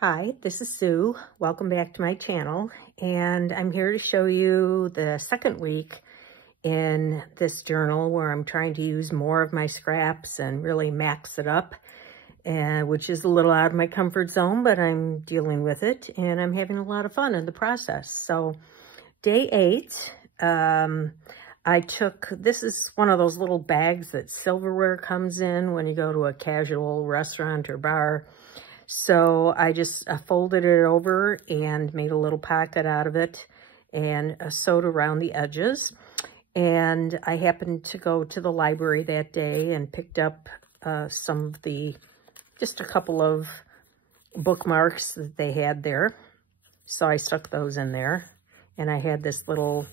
Hi, this is Sue. Welcome back to my channel, and I'm here to show you the second week in this journal where I'm trying to use more of my scraps and really max it up, which is a little out of my comfort zone, but I'm dealing with it, and I'm having a lot of fun in the process. So day 8, this is one of those little bags that silverware comes in when you go to a casual restaurant or bar. So I just folded it over and made a little pocket out of it and sewed around the edges. And I happened to go to the library that day and picked up just a couple of bookmarks that they had there. So I stuck those in there. And I had this little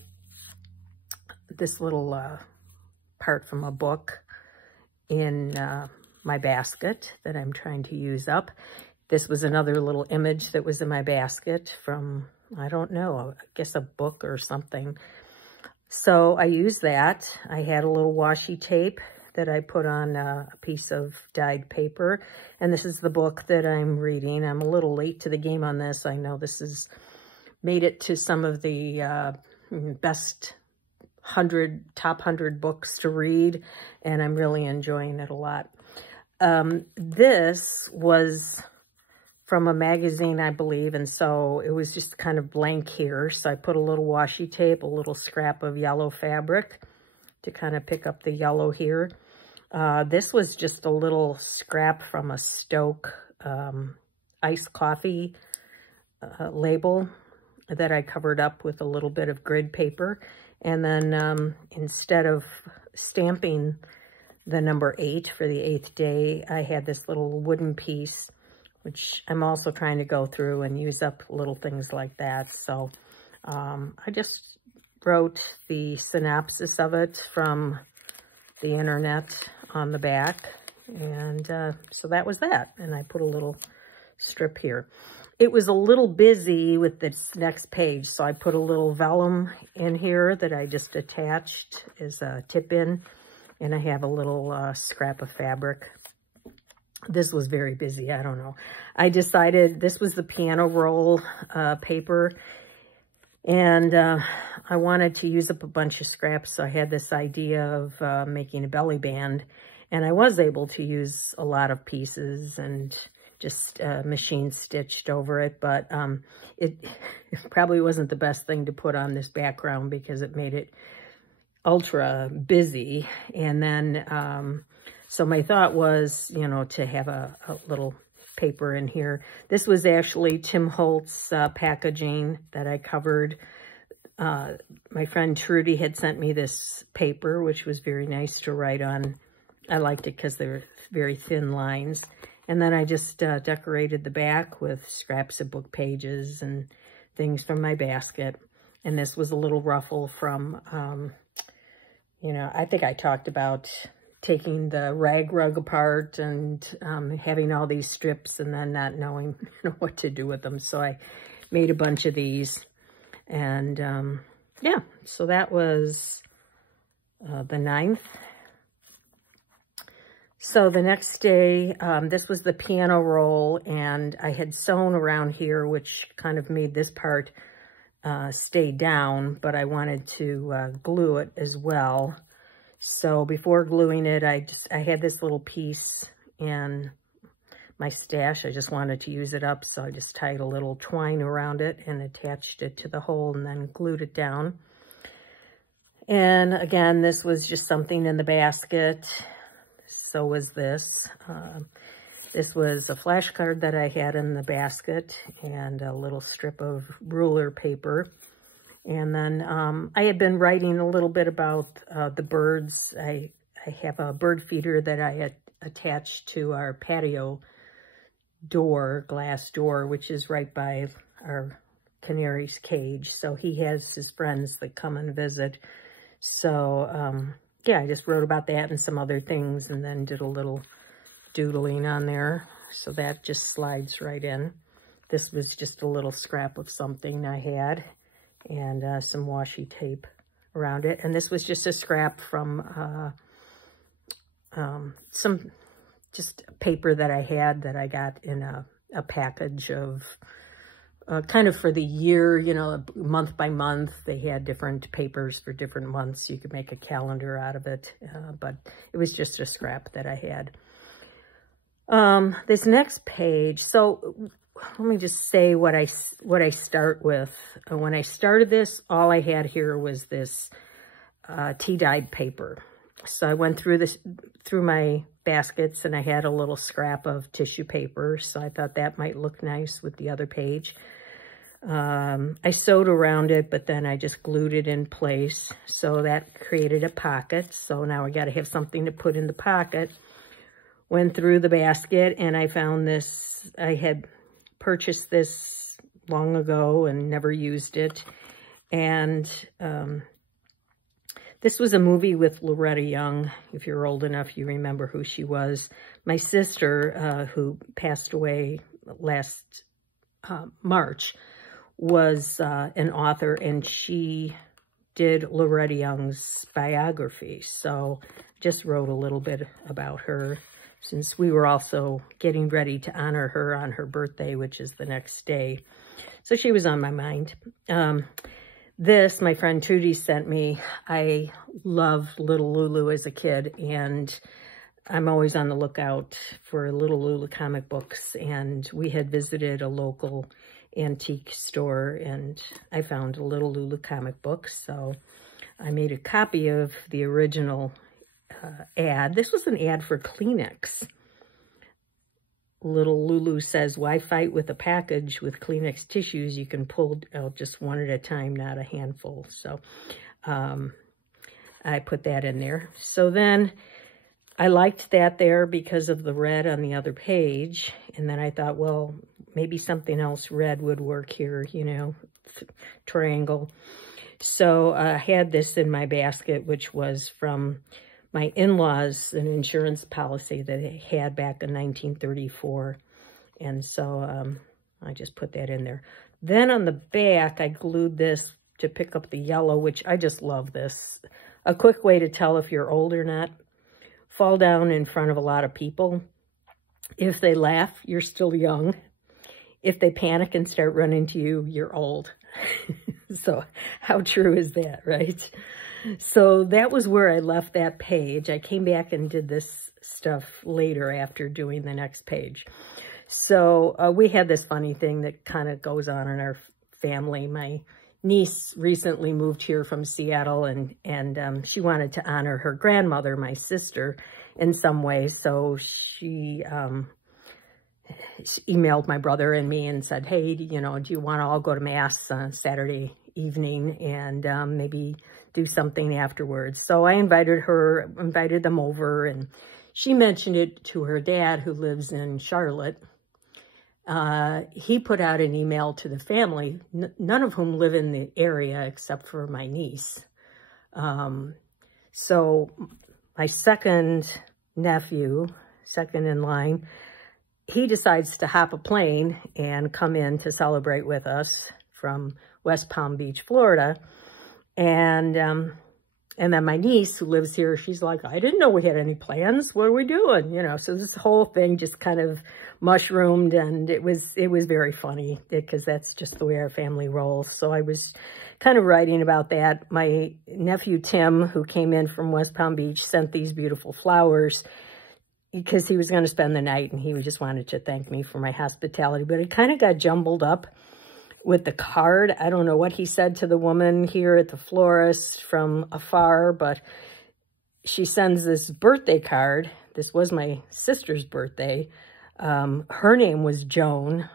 part from a book in my basket that I'm trying to use up. This was another little image that was in my basket from, I don't know, I guess a book or something. So I used that. I had a little washi tape that I put on a piece of dyed paper. And this is the book that I'm reading. I'm a little late to the game on this. I know this has made it to some of the best top 100 books to read, and I'm really enjoying it a lot. This was from a magazine, I believe, and so it was just kind of blank here. So I put a little washi tape, a little scrap of yellow fabric to kind of pick up the yellow here. This was just a little scrap from a Stoke iced coffee label that I covered up with a little bit of grid paper. And then instead of stamping the number 8 for the 8th day, I had this little wooden piece, which I'm also trying to go through and use up little things like that. So I just wrote the synopsis of it from the internet on the back. And so that was that. And I put a little strip here. It was a little busy with this next page, so I put a little vellum in here that I just attached as a tip-in, and I have a little scrap of fabric. This was very busy, I don't know. I decided this was the piano roll paper, and I wanted to use up a bunch of scraps, so I had this idea of making a belly band, and I was able to use a lot of pieces and just machine stitched over it, but it probably wasn't the best thing to put on this background because it made it ultra busy. And then, so my thought was, you know, to have a little paper in here. This was actually Tim Holtz packaging that I covered. My friend Trudy had sent me this paper, which was very nice to write on. I liked it because they were very thin lines. And then I just decorated the back with scraps of book pages and things from my basket. And this was a little ruffle from, you know, I think I talked about taking the rag rug apart and having all these strips and then not knowing, you know, what to do with them. So I made a bunch of these. And yeah, so that was the 9th. So the next day, this was the piano roll, and I had sewn around here, which kind of made this part stay down, but I wanted to glue it as well. So before gluing it, I had this little piece in my stash. I just wanted to use it up, so I just tied a little twine around it and attached it to the hole and then glued it down. And again, this was just something in the basket. So was this. This was a flashcard that I had in the basket and a little strip of ruler paper. And then I had been writing a little bit about the birds. I have a bird feeder that I had attached to our patio door, glass door, which is right by our canary's cage. So he has his friends that come and visit. So yeah, I just wrote about that and some other things and then did a little doodling on there. So that just slides right in. This was just a little scrap of something I had and some washi tape around it. And this was just a scrap from some just paper that I had that I got in a a package of kind of for the year, you know, month by month. They had different papers for different months. You could make a calendar out of it, but it was just a scrap that I had. This next page, so let me just say what I start with. When I started this, all I had here was this tea-dyed paper. So I went through my baskets, and I had a little scrap of tissue paper, so I thought that might look nice with the other page. I sewed around it, but then I just glued it in place, so that created a pocket. So now I got to have something to put in the pocket. Went through the basket, and I found this. I had purchased this long ago and never used it, and this was a movie with Loretta Young. If you're old enough, you remember who she was. My sister, who passed away last March, was an author, and she did Loretta Young's biography. So just wrote a little bit about her, since we were also getting ready to honor her on her birthday, which is the next day. So she was on my mind. This, my friend Trudy sent me. I loved Little Lulu as a kid, and I'm always on the lookout for Little Lulu comic books. And we had visited a local antique store, and I found a Little Lulu comic book. So I made a copy of the original ad. This was an ad for Kleenex. Little Lulu says, "Why fight with a package with Kleenex tissues? You can pull out just one at a time, not a handful." So I put that in there. So then I liked that there because of the red on the other page. And then I thought, well, maybe something else red would work here, you know, triangle. So I had this in my basket, which was from my in-laws, an insurance policy that they had back in 1934. And so I just put that in there. Then on the back, I glued this to pick up the yellow, which I just love this. A quick way to tell if you're old or not: fall down in front of a lot of people. If they laugh, you're still young. If they panic and start running to you, you're old. So how true is that, right? So that was where I left that page. I came back and did this stuff later after doing the next page. So we had this funny thing that kind of goes on in our family. My niece recently moved here from Seattle, and she wanted to honor her grandmother, my sister, in some way. So she emailed my brother and me and said, "Hey, you know, do you want to all go to Mass on Saturday evening and maybe do something afterwards?" So I invited them over, and she mentioned it to her dad, who lives in Charlotte. He put out an email to the family, none of whom live in the area except for my niece. So my second nephew, second in line, he decides to hop a plane and come in to celebrate with us from West Palm Beach, Florida. And then my niece, who lives here, she's like, "I didn't know we had any plans. What are we doing?" You know, so this whole thing just kind of mushroomed, and it was very funny because that's just the way our family rolls. So I was kind of writing about that. My nephew, Tim, who came in from West Palm Beach, sent these beautiful flowers because he was going to spend the night, and he just wanted to thank me for my hospitality. But it kind of got jumbled up with the card. I don't know what he said to the woman here at the florist from afar, but she sends this birthday card. This was my sister's birthday. Her name was Joan.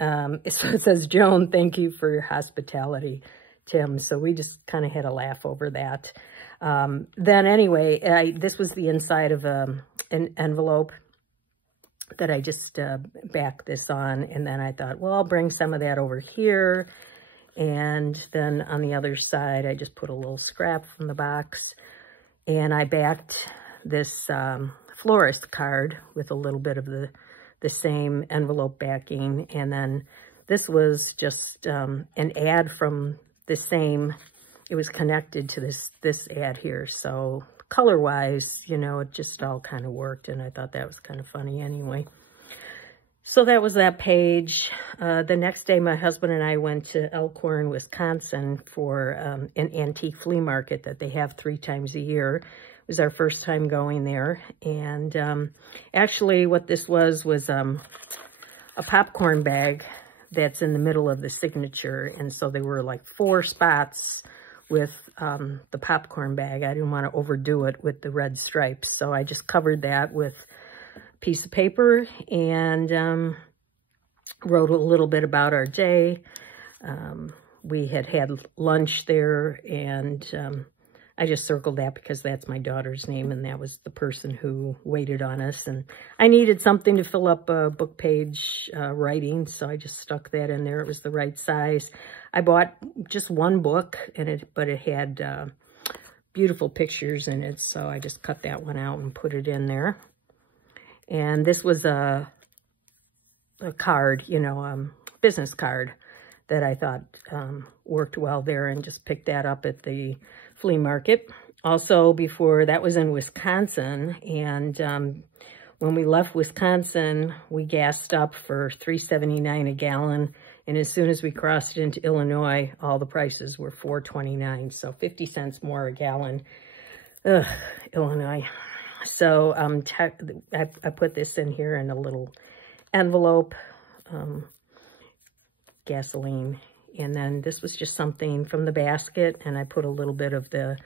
So it says, "Joan, thank you for your hospitality, Tim." So we just kind of had a laugh over that. Then anyway, this was the inside of an envelope that I just backed this on. And then I thought, well, I'll bring some of that over here. And then on the other side, I just put a little scrap from the box. And I backed this florist card with a little bit of the same envelope backing. And then this was just an ad from the same, it was connected to this ad here. So color-wise, you know, it just all kind of worked, and I thought that was kind of funny anyway. So that was that page. The next day, my husband and I went to Elkhorn, Wisconsin for an antique flea market that they have 3 times a year. It was our first time going there. And actually what this was a popcorn bag that's in the middle of the signature. And so there were like 4 spots with the popcorn bag. I didn't want to overdo it with the red stripes. So I just covered that with piece of paper and wrote a little bit about our day. We had lunch there, and I just circled that because that's my daughter's name, and that was the person who waited on us. And I needed something to fill up a book page writing, so I just stuck that in there. It was the right size. I bought just 1 book, but it had beautiful pictures in it, so I just cut that one out and put it in there. And this was a card, you know, business card that I thought worked well there, and just picked that up at the flea market. Also, before that was in Wisconsin, and when we left Wisconsin, we gassed up for $3.79 a gallon. And as soon as we crossed into Illinois, all the prices were $4.29, so 50 cents more a gallon. Ugh, Illinois. So I put this in here in a little envelope, gasoline. And then this was just something from the basket, and I put a little bit of the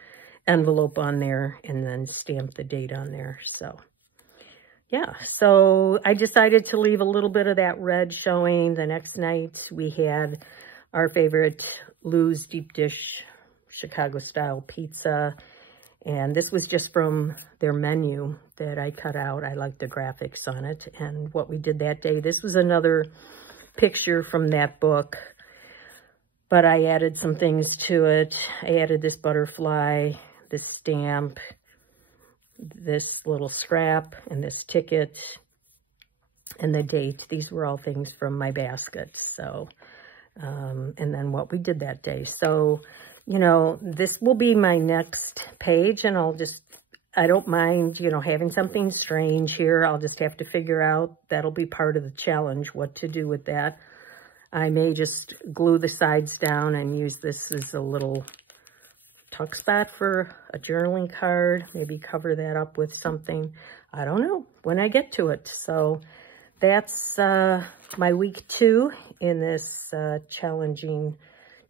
envelope on there and then stamped the date on there. So yeah, so I decided to leave a little bit of that red showing. The next night we had our favorite Lou's Deep Dish Chicago style pizza. And this was just from their menu that I cut out. I liked the graphics on it and what we did that day. This was another picture from that book, but I added some things to it. I added this butterfly, this stamp, this little scrap, and this ticket, and the date. These were all things from my basket. So, and then what we did that day. So, you know, this will be my next page, and I don't mind, you know, having something strange here. I'll just have to figure out, that'll be part of the challenge, what to do with that. I may just glue the sides down and use this as a little tuck spot for a journaling card. Maybe cover that up with something. I don't know when I get to it. So that's my week 2 in this challenging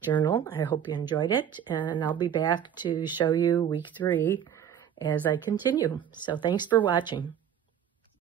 journal. I hope you enjoyed it, and I'll be back to show you week 3 as I continue. So thanks for watching.